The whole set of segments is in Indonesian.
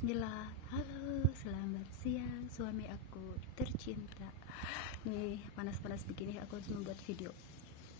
Bismillah. Halo, selamat siang suami aku tercinta. Nih, panas-panas begini aku harus membuat video.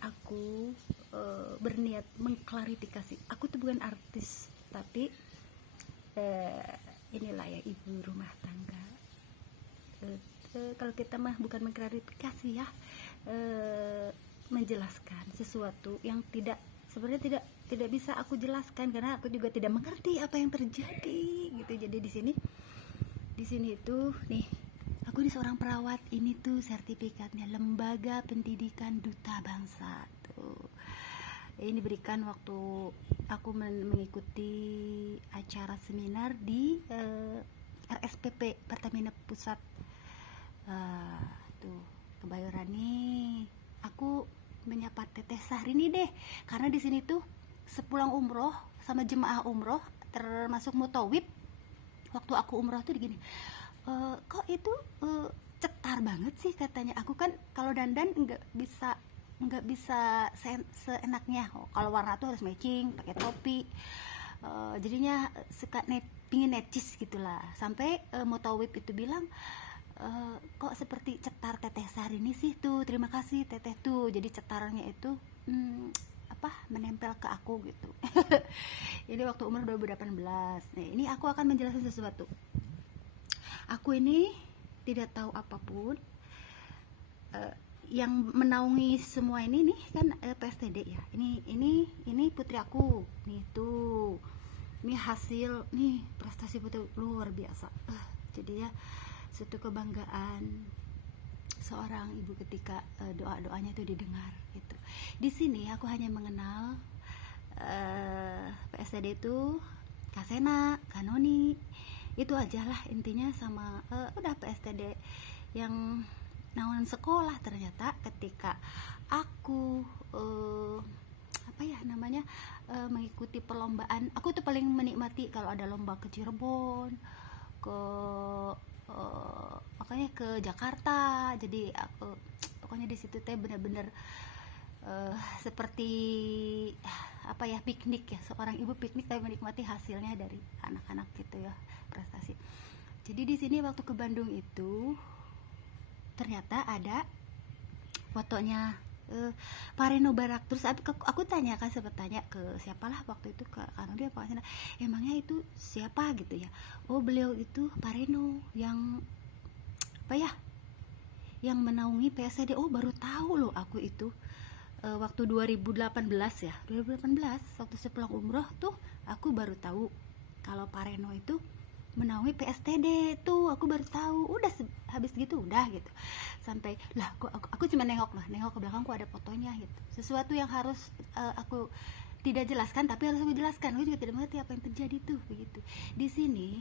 Aku berniat mengklarifikasi. Aku tuh bukan artis, tapi inilah ya, ibu rumah tangga. Kalau kita mah bukan mengklarifikasi ya, menjelaskan sesuatu yang sebenarnya tidak bisa aku jelaskan karena aku juga tidak mengerti apa yang terjadi gitu. Jadi di sini itu nih, aku ini seorang perawat. Ini tuh sertifikatnya Lembaga Pendidikan Duta Bangsa tuh. Ini diberikan waktu aku mengikuti acara seminar di RSPP Pertamina Pusat. Tuh Kebayoran nih. Aku menyapa Teteh Syahrini deh, karena di sini tuh sepulang umroh sama jemaah umroh termasuk mutawib, waktu aku umroh tuh gini, kok itu cetar banget sih katanya. Aku kan kalau dandan nggak bisa seenaknya. Kalau warna tuh harus matching, pakai topi. Jadinya suka pingin necis gitulah. Sampai mutawib itu bilang, kok seperti cetar Teteh Syahrini sih tuh, terima kasih Teteh tuh. Jadi cetarnya itu menempel ke aku gitu. Ini waktu umur 2018. Nah, ini aku akan menjelaskan sesuatu. Aku ini tidak tahu apapun. Yang menaungi semua ini nih kan PSTD ya. Ini putri aku. Nih tuh. Ini hasil nih, prestasi putri luar biasa. Jadi ya suatu kebanggaan seorang ibu ketika doa-doanya itu didengar gitu. Di sini aku hanya mengenal PSTD itu Kasena, Kanoni, itu aja lah intinya, sama udah PSTD yang naon sekolah. Ternyata ketika aku mengikuti perlombaan, aku tuh paling menikmati kalau ada lomba ke Cirebon, ke makanya ke Jakarta. Jadi aku pokoknya di situ teh bener-bener seperti piknik ya, seorang ibu piknik tapi menikmati hasilnya dari anak-anak gitu ya, prestasi. Jadi di sini waktu ke Bandung itu ternyata ada fotonya Pak Reno Barak. Terus aku tanyakan, sempat tanya ke siapalah waktu itu, ke dia Pak Sena, emangnya itu siapa gitu ya. Oh, beliau itu Pak Reno yang yang menaungi PSD. Oh, baru tahu loh aku itu. Waktu 2018 ya, 2018 waktu sepulang umroh tuh aku baru tahu kalau Pak Reno itu menaungi PSTD tuh. Aku baru tahu. Udah habis gitu udah gitu. Sampai lah aku cuma nengok ke belakang, kok ada fotonya gitu. Sesuatu yang harus aku tidak jelaskan tapi harus aku jelaskan. Aku juga tidak mengerti apa yang terjadi tuh begitu. Di sini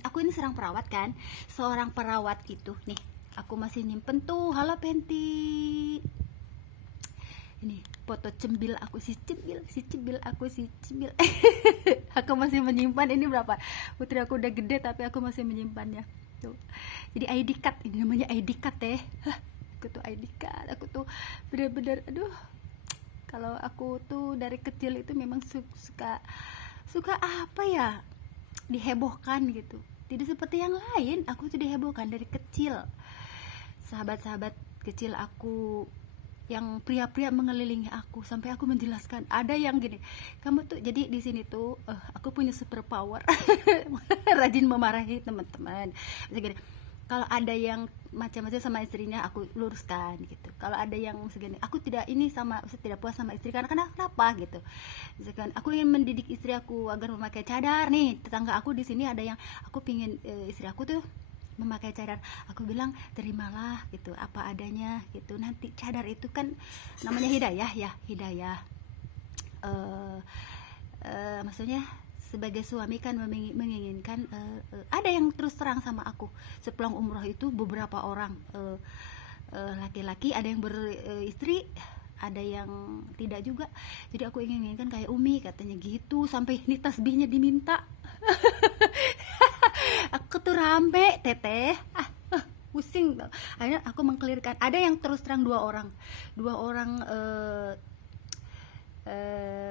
aku ini seorang perawat kan. Seorang perawat itu nih, aku masih nyimpen tuh. Halo Penti. Ini foto cembil aku, si cembil aku. Aku masih menyimpan. Ini berapa, putri aku udah gede tapi aku masih menyimpannya tuh. Jadi ID card, ini namanya ID card ya. Aku tuh ID card, aku tuh bener-bener aduh. Kalau aku tuh dari kecil itu memang suka dihebohkan gitu. Tidak seperti yang lain, aku tuh dihebohkan dari kecil. Sahabat-sahabat kecil aku yang pria-pria mengelilingi aku sampai aku menjelaskan. Ada yang gini, kamu tuh jadi di sini tuh aku punya super power. Rajin memarahi teman-teman. Gini, kalau ada yang macam-macam sama istrinya aku luruskan gitu. Kalau ada yang segini, aku tidak puas sama istri karena kenapa gitu. Misalkan aku ingin mendidik istri aku agar memakai cadar nih. Tetangga aku di sini ada yang aku pingin istri aku tuh memakai cadar. Aku bilang terimalah gitu, apa adanya gitu. Nanti cadar itu kan namanya hidayah ya, maksudnya sebagai suami kan menginginkan ada yang terus terang sama aku. Sepulang umroh itu beberapa orang laki-laki, ada yang beristri, ada yang tidak juga. Jadi aku inginkan kayak Umi katanya gitu. Sampai ini tasbihnya diminta. Aku tuh rame Teteh, pusing. Akhirnya aku mengkelirkan. Ada yang terus terang dua orang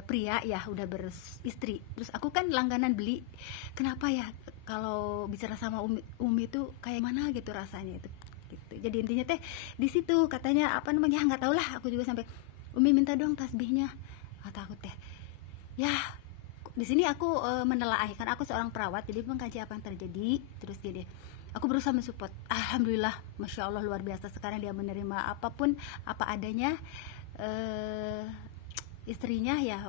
pria ya, udah beristri. Terus aku kan langganan beli. Kenapa ya kalau bicara sama Umi itu kayak mana gitu rasanya itu. Gitu. Jadi intinya teh di situ katanya apa namanya nggak tahu lah, aku juga sampai Umi minta dong tasbihnya. Kata aku teh, ya di sini aku menelaah kan aku seorang perawat jadi mengkaji apa yang terjadi. Terus gini, aku berusaha mensupport. Alhamdulillah, masya Allah luar biasa, sekarang dia menerima apapun apa adanya. eh, Istrinya ya,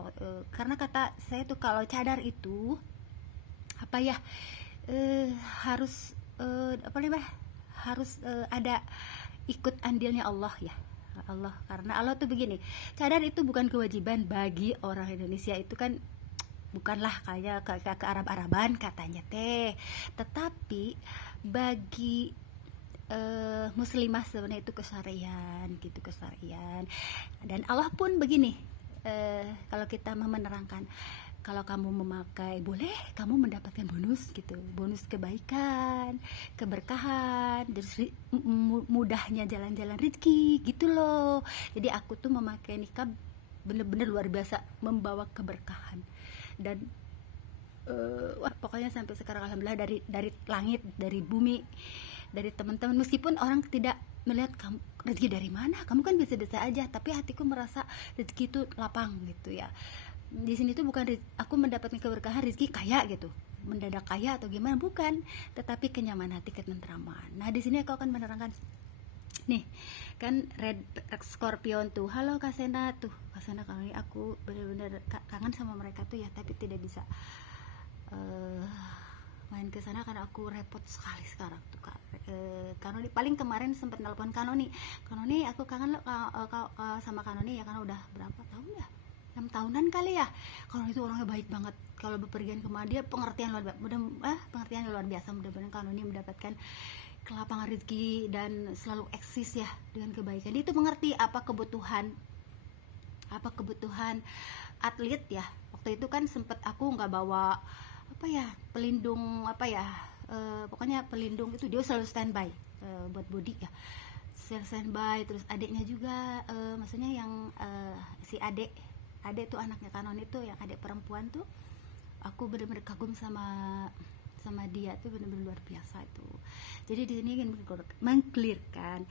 karena kata saya tuh kalau cadar itu apa ya, eh, harus apa namanya, harus ada ikut andilnya Allah ya, Allah. Karena Allah tuh begini, cadar itu bukan kewajiban bagi orang Indonesia, itu kan bukanlah kayak ke Arab-Araban katanya teh, tetapi bagi muslimah sebenarnya itu kesarian gitu, kesarian. Dan Allah pun begini, kalau kita menerangkan, kalau kamu memakai boleh kamu mendapatkan bonus gitu, bonus kebaikan, keberkahan, terus mudahnya jalan-jalan rezeki gitu loh. Jadi aku tuh memakai nikah bener-bener luar biasa membawa keberkahan. Dan wah pokoknya sampai sekarang alhamdulillah, dari langit, dari bumi, dari teman-teman, meskipun orang tidak melihat kamu rezeki dari mana, kamu kan biasa-biasa aja, tapi hatiku merasa rezeki itu lapang gitu ya. Di sini tuh bukan aku mendapatkan keberkahan rezeki kaya gitu, mendadak kaya atau gimana, bukan, tetapi kenyamanan hati, ketentraman. Nah di sini aku akan menerangkan nih kan Red Scorpion tuh, halo Kak Sena tuh, Kak Sena kalau ini aku bener-bener kangen sama mereka tuh ya, tapi tidak bisa main ke sana karena aku repot sekali sekarang tuh Kak. Kanoni paling kemarin sempat nelpon Kanoni, aku kangen lo sama Kanoni ya, karena udah berapa tahun ya, 6 tahunan kali ya. Kalau itu orangnya baik banget, kalau bepergian kemana dia pengertian luar biasa. Mudah-mudahan Kanoni mendapatkan kelapangan rezeki dan selalu eksis ya dengan kebaikan. Dia itu mengerti apa kebutuhan atlet ya. Waktu itu kan sempet aku nggak bawa apa ya, pelindung apa ya, pokoknya pelindung itu dia selalu standby buat body ya, standby. Terus adiknya juga, maksudnya yang si adek tuh anaknya Kanon itu, yang adek perempuan tuh, aku benar-benar kagum sama dia tuh, benar-benar luar biasa itu. Jadi di sini ingin mengklirkan.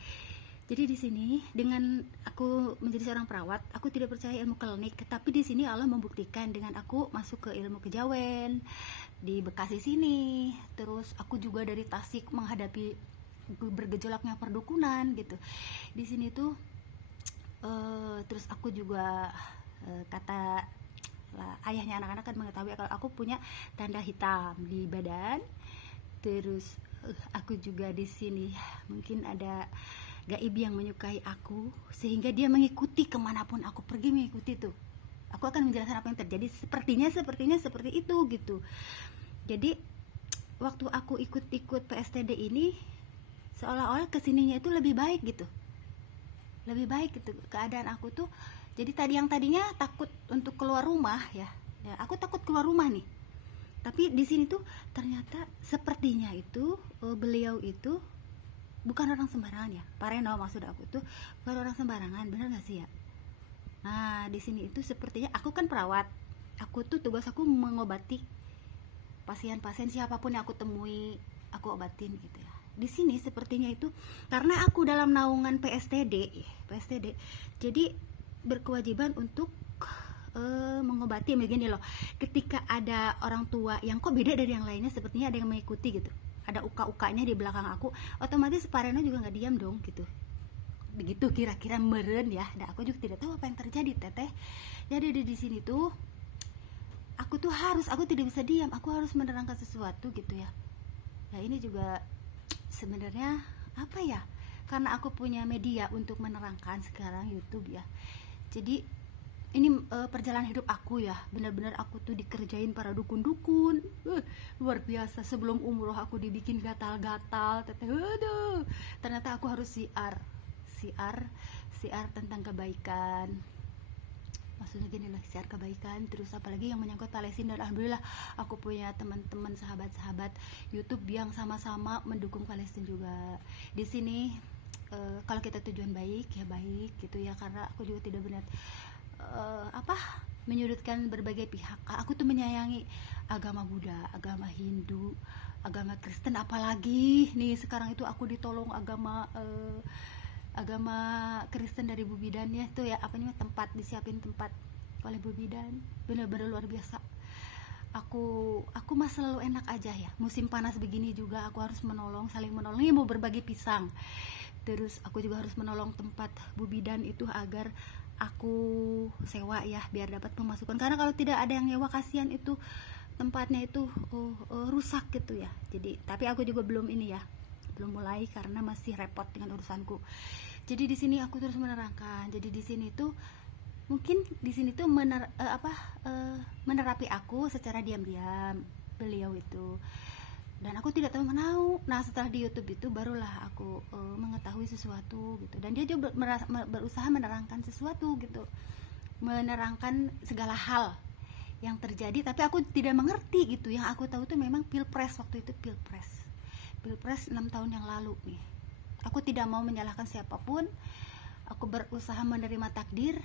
Jadi di sini dengan aku menjadi seorang perawat, aku tidak percaya ilmu klinik, tapi di sini Allah membuktikan dengan aku masuk ke ilmu kejawen di Bekasi sini. Terus aku juga dari Tasik menghadapi bergejolaknya perdukunan gitu. Di sini tuh terus aku juga kata ayahnya anak-anak kan mengetahui kalau aku punya tanda hitam di badan. Terus aku juga di sini mungkin ada gaib yang menyukai aku sehingga dia mengikuti kemanapun aku pergi, mengikuti tuh. Aku akan menjelaskan apa yang terjadi, sepertinya seperti itu gitu. Jadi waktu aku ikut PSTD ini seolah-olah kesininya itu lebih baik gitu, keadaan aku tuh. Jadi yang tadinya takut untuk keluar rumah ya, aku takut keluar rumah nih, tapi di sini tuh ternyata sepertinya itu beliau itu bukan orang sembarangan ya, Pak Reno maksud aku tuh bukan orang sembarangan, benar nggak sih ya? Nah di sini itu sepertinya aku kan perawat, aku tuh tugas aku mengobati pasien-pasien siapapun yang aku temui, aku obatin gitu ya. Di sini sepertinya itu karena aku dalam naungan PSTD, jadi berkewajiban untuk mengobati begini loh. Ketika ada orang tua yang kok beda dari yang lainnya, sepertinya ada yang mengikuti gitu, ada uka-ukanya di belakang aku, otomatis Pak Reno juga nggak diam dong gitu. Begitu kira-kira meren ya. Dan aku juga tidak tahu apa yang terjadi teteh. Jadi di sini tuh aku tidak bisa diam, aku harus menerangkan sesuatu gitu ya. Ya ini juga sebenarnya apa ya, karena aku punya media untuk menerangkan sekarang, YouTube ya. Jadi ini perjalanan hidup aku ya, benar-benar aku tuh dikerjain para dukun-dukun, luar biasa. Sebelum umroh aku dibikin gatal-gatal, teteh, aduh, ternyata aku harus siar tentang kebaikan. Maksudnya gini lah, siar kebaikan. Terus apalagi yang menyangkut Palestina, alhamdulillah aku punya teman-teman, sahabat-sahabat YouTube yang sama-sama mendukung Palestina juga. Di sini kalau kita tujuan baik ya baik gitu ya, karena aku juga tidak benar menyudutkan berbagai pihak. Aku tuh menyayangi agama Buddha, agama Hindu, agama Kristen, apalagi nih sekarang itu aku ditolong agama Kristen dari Bu Bidan ya tuh ya, apa namanya, tempat, disiapin tempat oleh Bu Bidan, bener-bener luar biasa. Aku mah selalu enak aja ya, musim panas begini juga aku harus menolong, saling menolong, ini mau berbagi pisang. Terus aku juga harus menolong tempat Bu Bidan itu agar aku sewa ya, biar dapat pemasukan, karena kalau tidak ada yang nyewa kasihan itu tempatnya itu rusak gitu ya. Jadi tapi aku juga belum ini ya, belum mulai karena masih repot dengan urusanku. Jadi di sini aku terus menerangkan. Jadi di sini tuh mungkin di sini tuh menerapi aku secara diam-diam beliau itu, dan aku tidak tahu menau. Nah setelah di YouTube itu barulah aku mengetahui sesuatu gitu, dan dia juga berusaha menerangkan sesuatu gitu, menerangkan segala hal yang terjadi, tapi aku tidak mengerti gitu. Yang aku tahu tuh memang pilpres, waktu itu pilpres 6 tahun yang lalu nih. Aku tidak mau menyalahkan siapapun, aku berusaha menerima takdir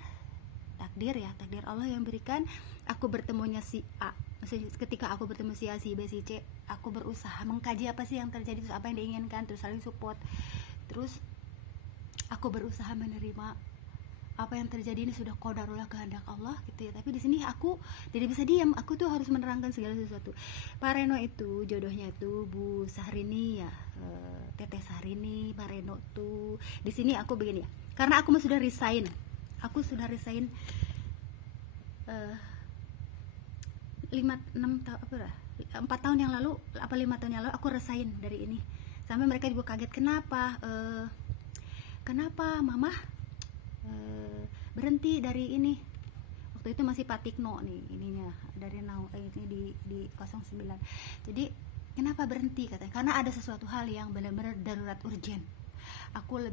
ya, takdir Allah yang berikan. Aku bertemunya si A, maksudnya ketika aku bertemu si A, si B, si C, aku berusaha mengkaji apa sih yang terjadi, terus apa yang diinginkan, terus saling support. Terus aku berusaha menerima apa yang terjadi ini sudah qadarullah, kehendak Allah gitu ya. Tapi di sini aku tidak bisa diam, aku tuh harus menerangkan segala sesuatu. Pak Reno itu jodohnya itu Bu Sahrini ya, Teteh Sahrini, Pak Reno tuh. Di sini aku begini ya, karena aku sudah resign. Aku sudah resign 4 tahun yang lalu, apa 5 tahun yang lalu aku resign dari ini. Sampai mereka juga kaget, kenapa mama berhenti dari ini. Waktu itu masih Pak Tikno nih ininya dari ini di 09. Jadi kenapa berhenti katanya, karena ada sesuatu hal yang benar-benar darurat, urgent. Aku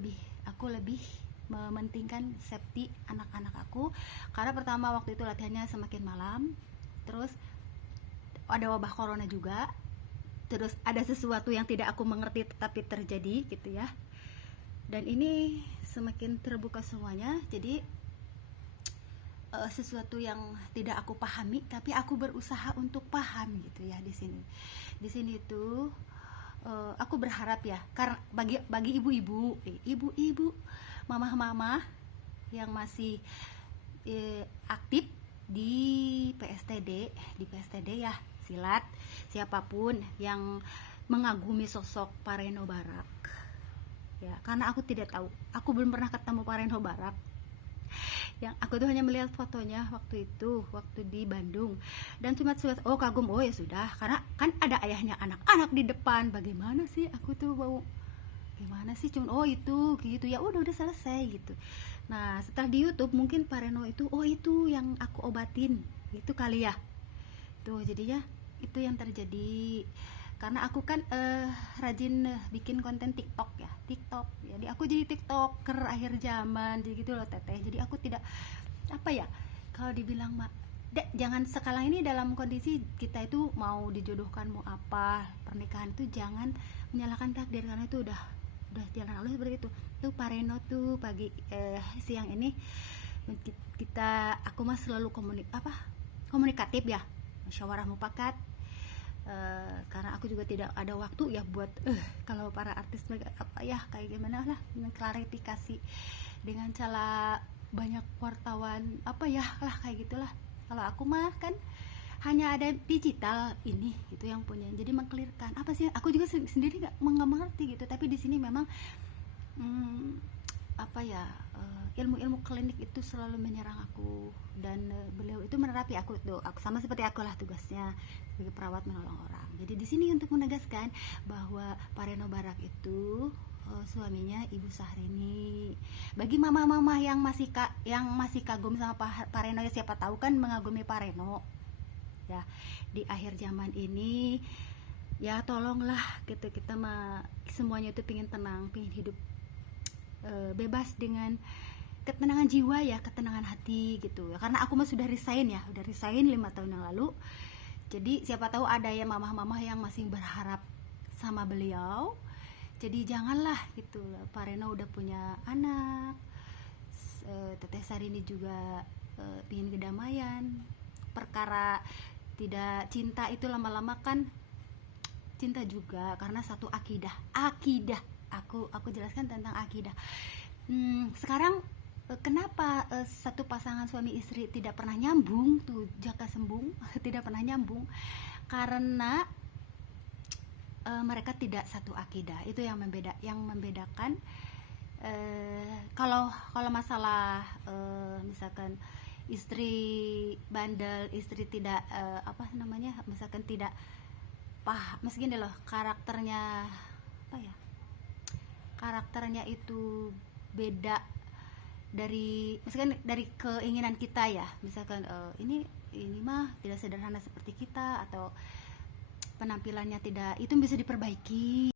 lebih mementingkan safety anak-anak aku, karena pertama waktu itu latihannya semakin malam, terus ada wabah corona juga, terus ada sesuatu yang tidak aku mengerti tetapi terjadi gitu ya, dan ini semakin terbuka semuanya. Jadi sesuatu yang tidak aku pahami tapi aku berusaha untuk paham gitu ya. Di sini tuh aku berharap ya, karena bagi ibu-ibu, mama-mama yang masih aktif di PSTD ya, silat, siapapun yang mengagumi sosok Pak Reno Barak ya, karena aku tidak tahu, aku belum pernah ketemu Pak Reno Barak. Yang aku tuh hanya melihat fotonya waktu di Bandung, dan cuma oh kagum, oh ya sudah, karena kan ada ayahnya anak-anak di depan. Bagaimana sih aku tuh mau gimana sih, cuma oh itu gitu ya, udah selesai gitu. Nah setelah di YouTube mungkin Pak Reno itu, oh itu yang aku obatin gitu kali ya tuh. Jadinya itu yang terjadi, karena aku kan rajin bikin konten TikTok. Jadi aku jadi TikToker akhir zaman, jadi gitu loh Teteh. Jadi aku tidak apa ya, kalau dibilang jangan sekarang ini dalam kondisi kita itu mau dijodohkan mau apa, pernikahan itu jangan menyalahkan takdir, karena itu udah jalan Allah seperti itu. Tuh Pak Reno tuh pagi siang ini aku mah selalu komunikatif ya, musyawarah mufakat. Karena aku juga tidak ada waktu ya buat kalau para artis apa ya kayak gimana lah klarifikasi dengan cara banyak wartawan apa ya lah kayak gitulah. Kalau aku mah kan hanya ada digital ini gitu yang punya, jadi mengklirkan apa sih, aku juga sendiri nggak mengerti gitu. Tapi di sini memang ilmu klinik itu selalu menyerang aku, dan beliau itu menerapi aku tuh, aku sama seperti aku lah tugasnya sebagai perawat menolong orang. Jadi di sini untuk menegaskan bahwa Pak Reno Barak itu suaminya Ibu Sahrini. Bagi mama-mama yang masih kagum sama Pak Reno ya, siapa tahu kan mengagumi Pak Reno ya di akhir zaman ini ya, tolonglah gitu. Kita mah semuanya itu pingin tenang, pingin hidup bebas dengan ketenangan jiwa ya, ketenangan hati gitu ya. Karena aku mah sudah resign 5 tahun yang lalu. Jadi siapa tahu ada ya mamah-mamah yang masih berharap sama beliau. Jadi janganlah gitu. Pak Reno udah punya anak, Teteh Sahrini juga ingin kedamaian. Perkara tidak cinta itu lama-lama kan cinta juga, karena satu akidah. Aku jelaskan tentang akidah. Sekarang kenapa satu pasangan suami istri tidak pernah nyambung tuh, jaka sembung tidak pernah nyambung, karena mereka tidak satu akidah. Itu yang membedakan. Kalau masalah misalkan istri bandel, istri tidak misalkan tidak meski gini loh, karakternya itu beda dari misalkan dari keinginan kita ya, misalkan ini mah tidak sederhana seperti kita, atau penampilannya tidak, itu bisa diperbaiki.